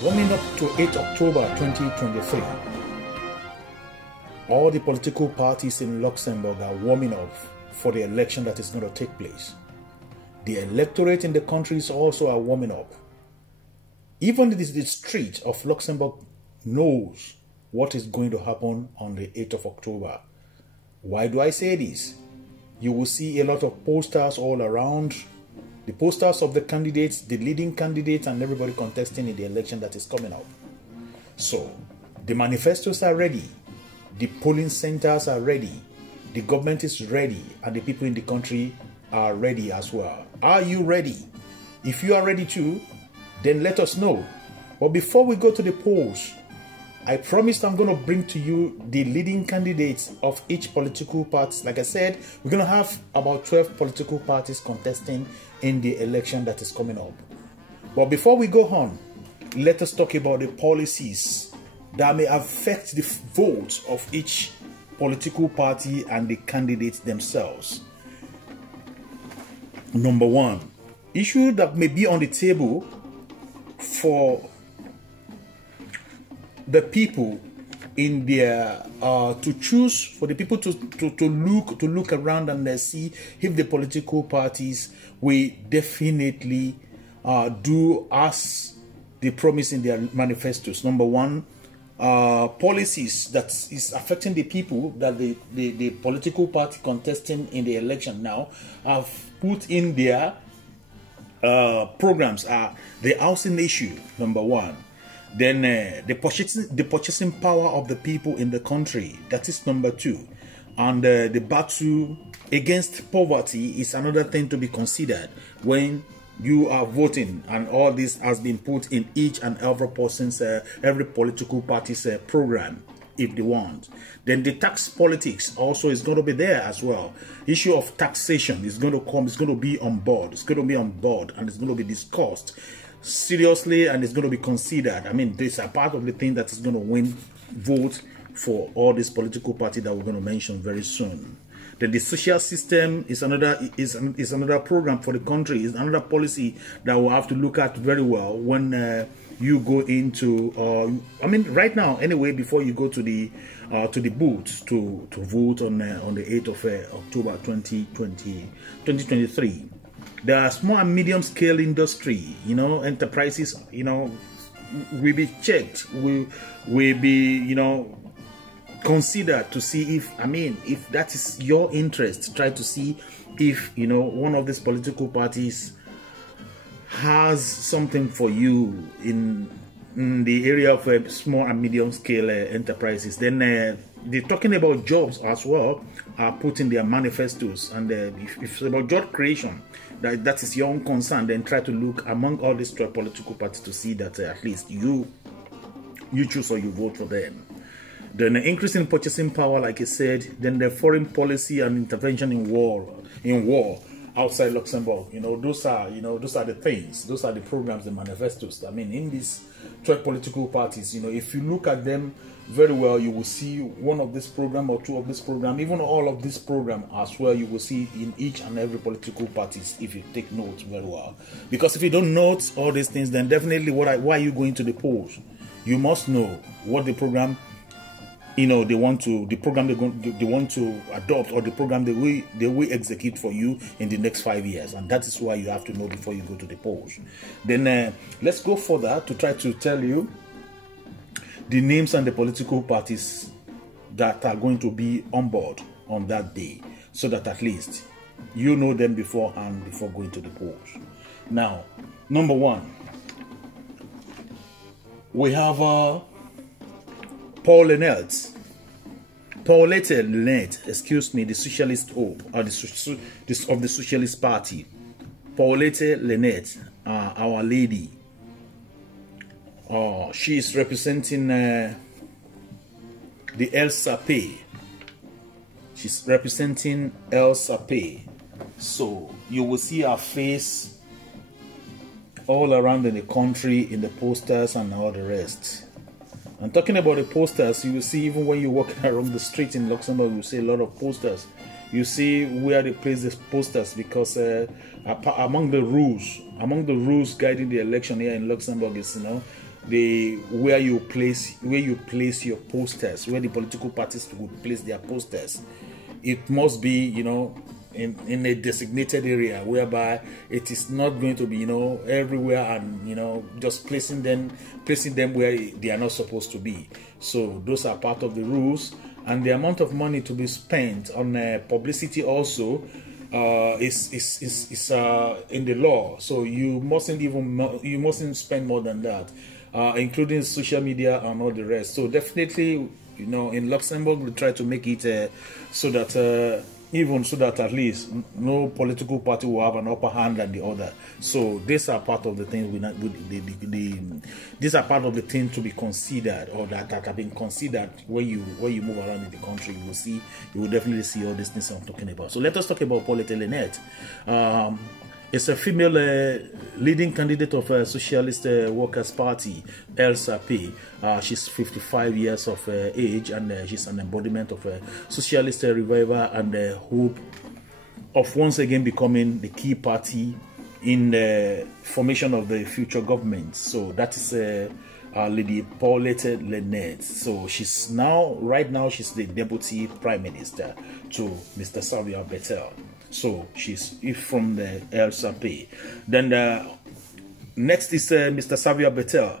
Warming up to 8 October 2023. All the political parties in Luxembourg are warming up for the election that is going to take place. The electorate in the countries also are warming up. Even the street of Luxembourg knows what is going to happen on the 8th of October. Why do I say this? You will see a lot of posters all around. The posters of the candidates, the leading candidates, and everybody contesting in the election that is coming up. So, the manifestos are ready. The polling centers are ready. The government is ready. And the people in the country are ready as well. Are you ready? If you are ready too, then let us know. But before we go to the polls, I promised I'm going to bring to you the leading candidates of each political party. Like I said, we're going to have about 12 political parties contesting in the election that is coming up. But before we go on, let us talk about the policies that may affect the votes of each political party and the candidates themselves. Number one, issue that may be on the table for the people in their to choose, for the people to look around and see if the political parties will definitely do as they promise in their manifestos. Number one, policies that is affecting the people that the political party contesting in the election now have put in their programs are the housing issue, number one. Then the purchasing power of the people in the country, that is number two. And the battle against poverty is another thing to be considered when you are voting, and all this has been put in each and every person's, every political party's program, if they want. Then the tax politics also is going to be there as well. Issue of taxation is going to come, it's going to be on board. It's going to be on board and it's going to be discussed seriously, and it's going to be considered. I mean, this are part of the thing that is going to win vote for all these political parties that we're going to mention very soon. Then the social system is another program for the country. It's another policy that we'll have to look at very well when you go into. I mean, right now, anyway, before you go to the booth to vote on the 8th of October 2023. The small and medium scale industry, enterprises, will be checked, will be, considered to see if, if that is your interest. Try to see if, one of these political parties has something for you in the area of small and medium scale enterprises. Then they're talking about jobs as well, put in their manifestos. And if it's about job creation, that is your own concern, then try to look among all these 12 political parties to see that at least you choose or you vote for them. Then the increase in purchasing power, like I said. Then the foreign policy and intervention in war outside Luxembourg. Those are the things, those are the programs, the manifestos. I mean, in these 12 political parties, if you look at them very well, you will see one of this program or two of this program, even all of this program as well. You will see in each and every political parties if you take notes very well. Because if you don't note all these things, then definitely why are you going to the polls? You must know what the program they want to adopt, or the program they will execute for you in the next 5 years, and that is why you have to know before you go to the polls. Then let's go further to try to tell you the names and the political parties that are going to be on board on that day, so that at least you know them beforehand before going to the polls. Now, number one, we have Paulette Lenet, the Socialist Hope, of the Socialist Party. Paulette Lenet, Our Lady. She is representing the LSAP. She's representing LSAP. So you will see her face all around in the country, in the posters and all the rest. And talking about the posters, you will see even when you're walking around the street in Luxembourg, you see a lot of posters. You see where they place these posters, because among the rules guiding the election here in Luxembourg is, where you place your posters, where the political parties would place their posters. It must be, you know, in a designated area, whereby it is not going to be, you know, everywhere, and, you know, just placing them where they are not supposed to be. So those are part of the rules, and the amount of money to be spent on publicity also is in the law. So you mustn't spend more than that, including social media and all the rest. So definitely, you know, in Luxembourg we try to make it so that at least no political party will have an upper hand than the other. So these are part of the things these are part of the things to be considered, or that have been considered when you move around in the country. You will definitely see all these things I'm talking about. So let us talk about Paulette Lynette. It's a female leading candidate of a Socialist Workers' Party, LSAP. She's 55 years of age, and she's an embodiment of a socialist revival and hope of once again becoming the key party in the formation of the future government. So that is Lady Paulette Lynette. So right now she's the deputy prime minister to Mr. Xavier Bettel. So she's from the LSAP. Then next is Mr. Xavier Bettel.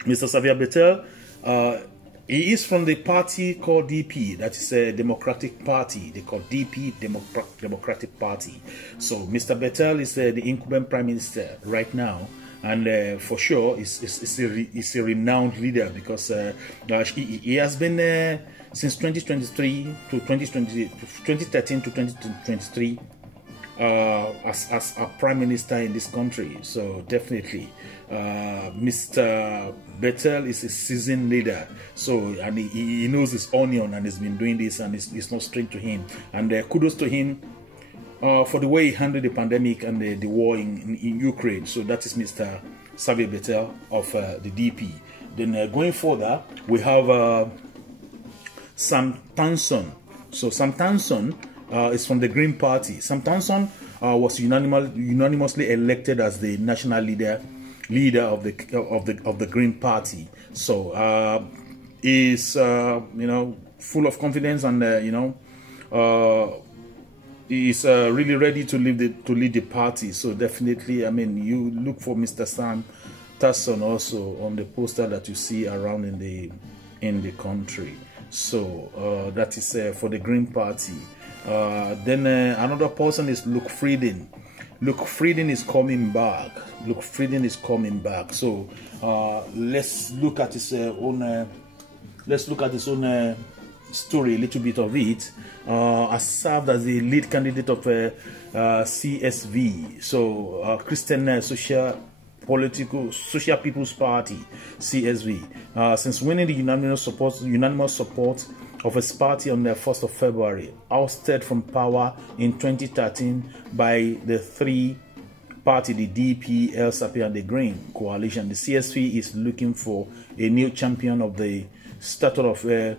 Mr. Xavier Bettel, he is from the party called DP, that is a Democratic Party. They call DP Democratic Party. So Mr. Bettel is the incumbent prime minister right now, and for sure is a renowned leader, because he has been since 2023 to 2013 to 2023 as a prime minister in this country. So definitely Mr. Bettel is a seasoned leader, so, and he knows his onion, and has been doing this, and it's not strange to him. And kudos to him for the way he handled the pandemic and the war in Ukraine. So that is Mr. Xavier Bettel of the DP. Then going further, we have Sam Tanson. So Sam Tanson is from the Green Party. Sam Tanson was unanimously elected as the national leader of the Green Party. So is you know, full of confidence, and you know, is really ready to lead the party. So definitely, I mean, you look for Mr. Sam Tanson also on the poster that you see around in the country. So that is for the Green Party. Then another person is Luke Frieden. Luke Frieden is coming back. Luke Frieden is coming back. So let's look at his own. Let's look at his own story, a little bit of it. Has served as the lead candidate of CSV, so Christian Social People's Party, CSV, since winning the unanimous support of his party on the 1st of February, ousted from power in 2013 by the three party, the DP, LSAP, and the Green coalition. The CSV is looking for a new champion of the stature of Mr.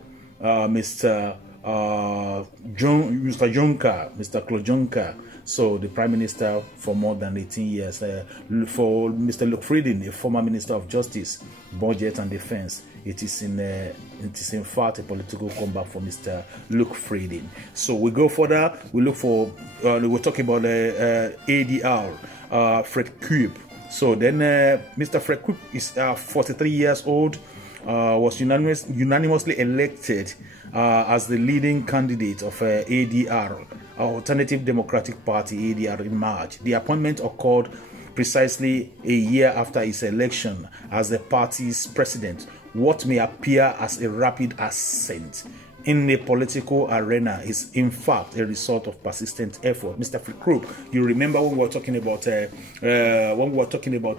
Claude Juncker. So the Prime Minister for more than 18 years. For Mr. Luke Frieden, a former Minister of Justice, Budget and Defense, it is in fact a political comeback for Mr. Luke Frieden. So we go further. We look for. We'll talk about ADR, Fred Kuip. So then Mr. Fred Kuip is 43 years old. Was unanimously elected as the leading candidate of ADR, Alternative Democratic Party, ADR, in March. The appointment occurred precisely a year after his election as the party's president. What may appear as a rapid ascent in the political arena is in fact a result of persistent effort. Mr. Friedkrupp, you remember when we were talking about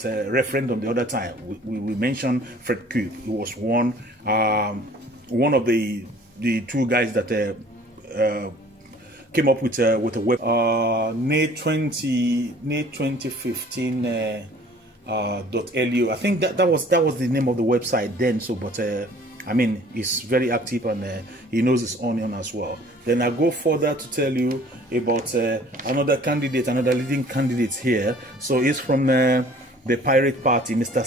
referendum the other time, we mentioned Friedkrupp. He was one of the two guys that came up with a web May 2015 .lu. I think that was the name of the website then. So, but I mean, he's very active, and he knows his onion as well. Then I go further to tell you about another leading candidate here. So he's from the Pirate Party, Mr.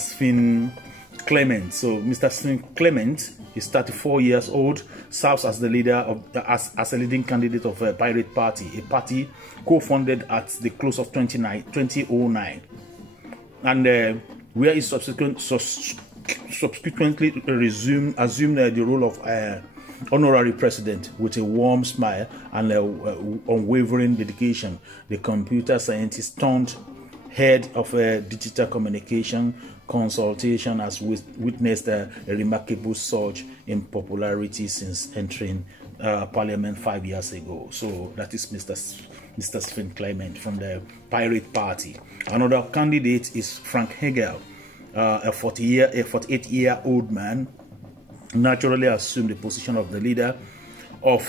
Clement. So Mr. Stephen Clement is 34 years old, serves as the leader of as a leading candidate of a Pirate Party, a party co-founded at the close of 2009, and where he subsequently assumed the role of honorary president with a warm smile and unwavering dedication. The computer scientist turned head of digital communication consultation has witnessed a remarkable surge in popularity since entering Parliament 5 years ago. So that is Mr. Stephen Clement from the Pirate Party. Another candidate is Frank Hegel, a 48-year-old man, naturally assumed the position of the leader of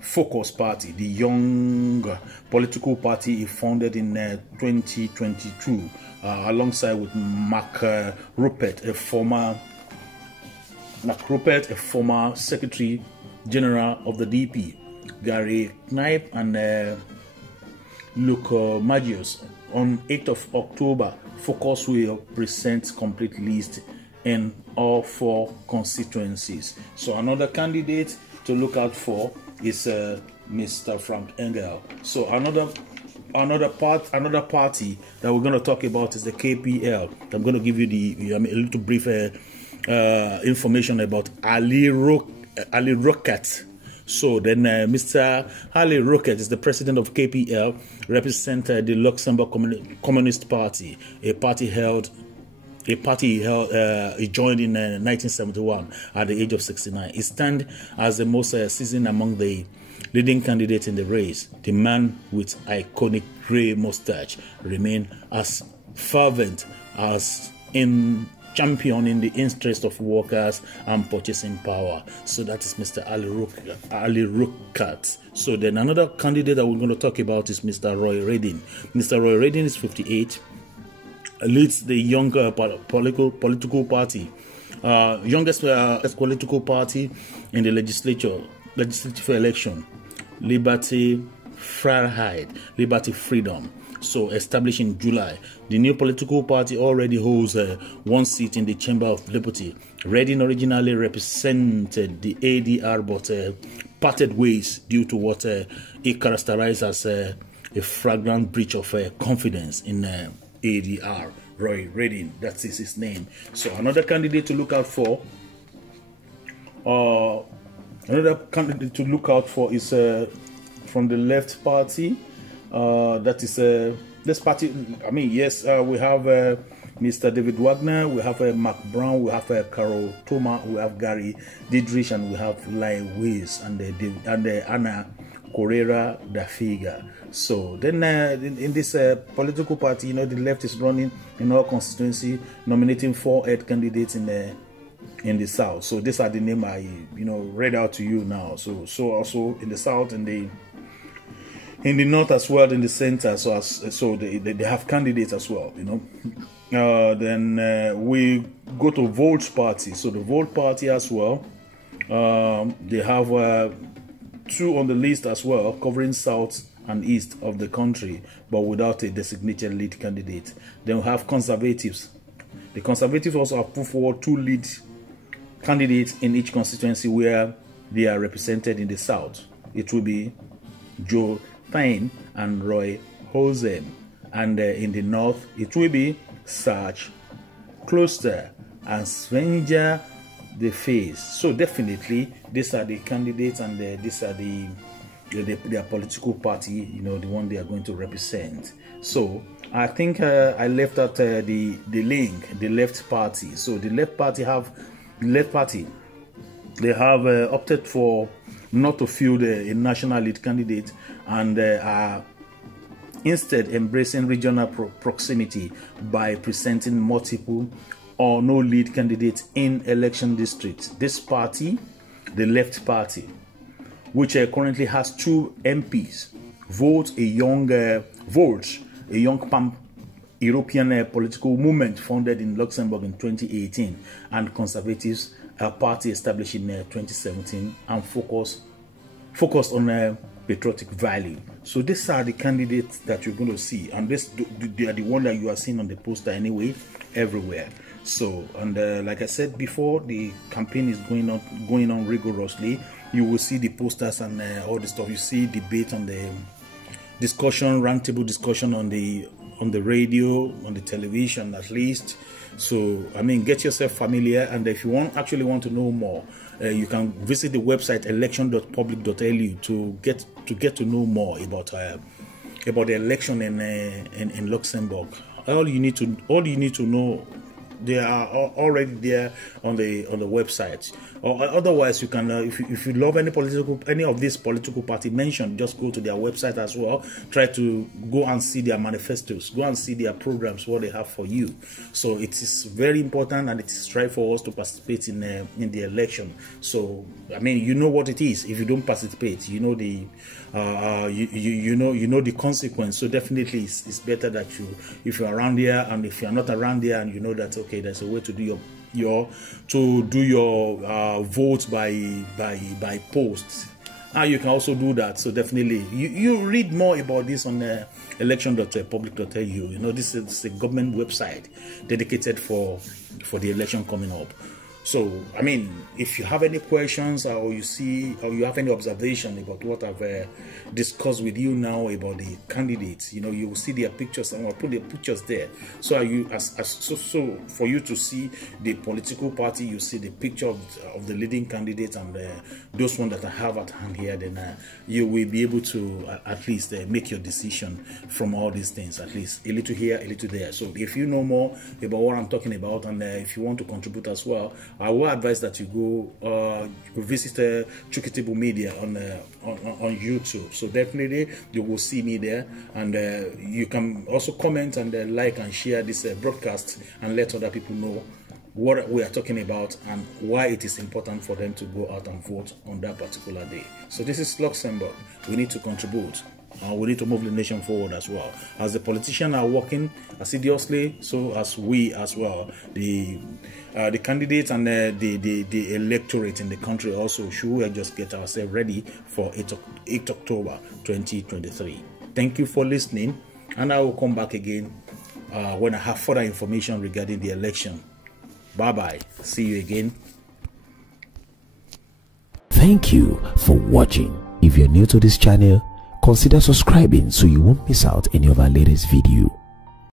Focus Party, the young political party he founded in 2022, alongside with Mark Rupert, a former Secretary General of the DP, Gary Knipe, and Luke Magius. On 8th of October, Focus will present complete list in all 4 constituencies. So another candidate to look out for is Mr. Frank Engel. So another party that we're going to talk about is the KPL. I'm going to give you a little brief information about Ali Rocket. So then Mr. Ali Rocket is the president of KPL, represents the Luxembourg Communist Party, a party he joined in 1971 at the age of 69. He stands as the most seasoned among the leading candidates in the race. The man with iconic grey mustache remains as fervent as in championing the interest of workers and purchasing power. So that is Mr. Ali Rocket. So then another candidate that we're going to talk about is Mr. Roy Redding. Mr. Roy Redding is 58. Leads the younger political party, youngest political party in the legislative election, Liberty, Freiheit, Liberty, Freedom. So established in July, the new political party already holds 1 seat in the Chamber of Deputy. Redding originally represented the ADR, but parted ways due to what he characterized as a flagrant breach of confidence in ADR. Roy Redding, that is his name. So another candidate to look out for, is from the Left Party. That is this party. I mean, yes, we have Mr. David Wagner, we have Mark Brown, we have Carol Thomas, we have Gary Didrich, and we have Lai Weiss and Anna Correa da Figa. So then in this political party, the left is running in our constituency, nominating 4 head candidates in the south. So these are the names I read out to you now. So also in the south and in the north as well, in the center. So they have candidates as well. Then we go to Volt Party. So the Volt Party as well, they have 2 on the list as well, covering south and east of the country, but without a designated lead candidate. Then we have Conservatives. The Conservatives also have put forward 2 lead candidates in each constituency where they are represented in the south. It will be Joe Thine and Roy Hosen, and in the north it will be Serge Kloster and Svenja De Face. So definitely these are the candidates, and these are their political party, the one they are going to represent. So I think I left out the link, the Left Party. So the Left Party they have opted for not to field a national lead candidate, and are instead embracing regional proximity by presenting multiple or no lead candidates in election districts. This party, the Left Party, which currently has 2 MPs, Volt, a young pan-European political movement founded in Luxembourg in 2018, and Conservatives, a party established in 2017 and focused on patriotic value. So these are the candidates that you're going to see, and they are the one that you are seeing on the poster anyway, everywhere. So, and like I said before, the campaign is going on rigorously. You will see the posters and all the stuff. You see debate on the discussion, roundtable discussion on the radio, on the television at least. So, I mean, get yourself familiar, and if you actually want to know more, you can visit the website election.public.lu to get to know more about the election in Luxembourg. All you need to know, they are already there on the website. Or otherwise, you can if you love any of these political party mentioned, just go to their website as well. Try to go and see their manifestos, go and see their programs, what they have for you. So it is very important, and it is right for us to participate in the election. So I mean, you know what it is. If you don't participate, you know the you know the consequence. So definitely, it's better that if you're around here, and if you're not around here, and you know that okay, there's a way to do your vote by post. You can also do that. So definitely, you read more about this on election.public.lu. You know, this is a government website dedicated for the election coming up. So, I mean, if you have any questions, or you have any observation about what I've discussed with you now about the candidates, you know, you will see their pictures, and I'll put their pictures there. So, so for you to see the political party, you see the picture of the leading candidates, and those ones that I have at hand here, then you will be able to at least make your decision from all these things, at least a little here, a little there. So, if you know more about what I'm talking about, and if you want to contribute as well, I will advise that you go visit Chukitable Media on YouTube. So definitely you will see me there, and you can also comment and like and share this broadcast, and let other people know what we are talking about and why it is important for them to go out and vote on that particular day. So this is Luxembourg. We need to contribute. We need to move the nation forward as well. As the politicians are working assiduously, so as we as well, the candidates and the electorate in the country also should just get ourselves ready for 8 October 2023. Thank you for listening, and I will come back again when I have further information regarding the election. Bye-bye. See you again. Thank you for watching. If you're new to this channel, consider subscribing so you won't miss out any of our latest video.